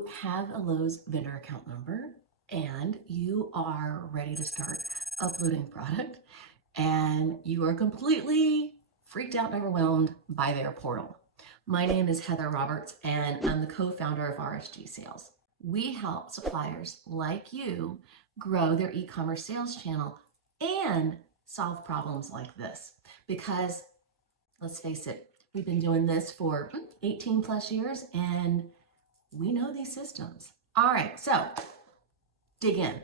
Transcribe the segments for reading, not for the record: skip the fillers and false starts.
you have a Lowe's vendor account number and you are ready to start uploading product and you are completely freaked out and overwhelmed by their portal. My name is Heather Roberts and I'm the co-founder of RSG Sales. We help suppliers like you grow their e-commerce sales channel and solve problems like this because, let's face it, we've been doing this for 18 plus years and we know these systems. All right, so dig in.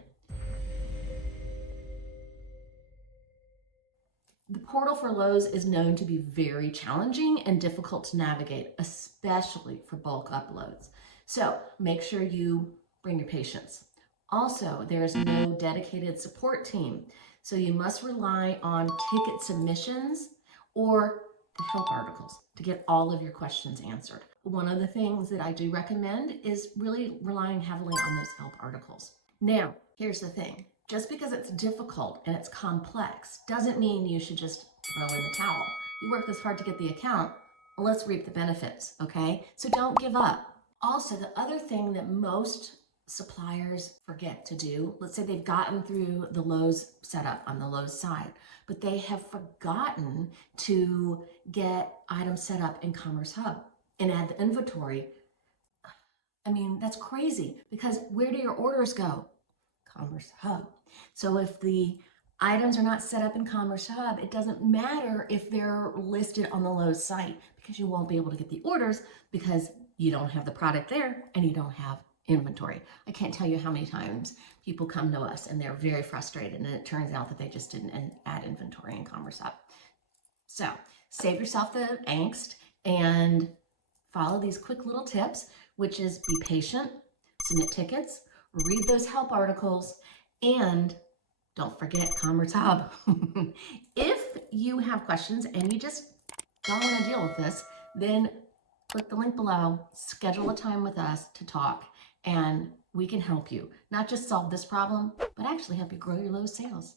The portal for Lowe's is known to be very challenging and difficult to navigate, especially for bulk uploads. So make sure you bring your patience. Also, there is no dedicated support team, so you must rely on ticket submissions or the help articles to get all of your questions answered. One of the things that I do recommend is really relying heavily on those help articles. Now, here's the thing. Just because it's difficult and it's complex doesn't mean you should just throw in the towel. You work this hard to get the account, let's reap the benefits, okay? So don't give up. Also, the other thing that most suppliers forget to do, let's say they've gotten through the Lowe's setup on the Lowe's side, but they have forgotten to get items set up in CommerceHub and add the inventory. I mean, that's crazy because where do your orders go? CommerceHub. So if the items are not set up in CommerceHub, it doesn't matter if they're listed on the Lowe's site because you won't be able to get the orders because you don't have the product there and you don't have inventory. I can't tell you how many times people come to us and they're very frustrated and it turns out that they just didn't add inventory in CommerceHub. So save yourself the angst and follow these quick little tips, which is be patient, submit tickets, read those help articles, and don't forget CommerceHub. If you have questions and you just don't want to deal with this, then click the link below, schedule a time with us to talk, and we can help you not just solve this problem, but actually help you grow your Lowe's sales.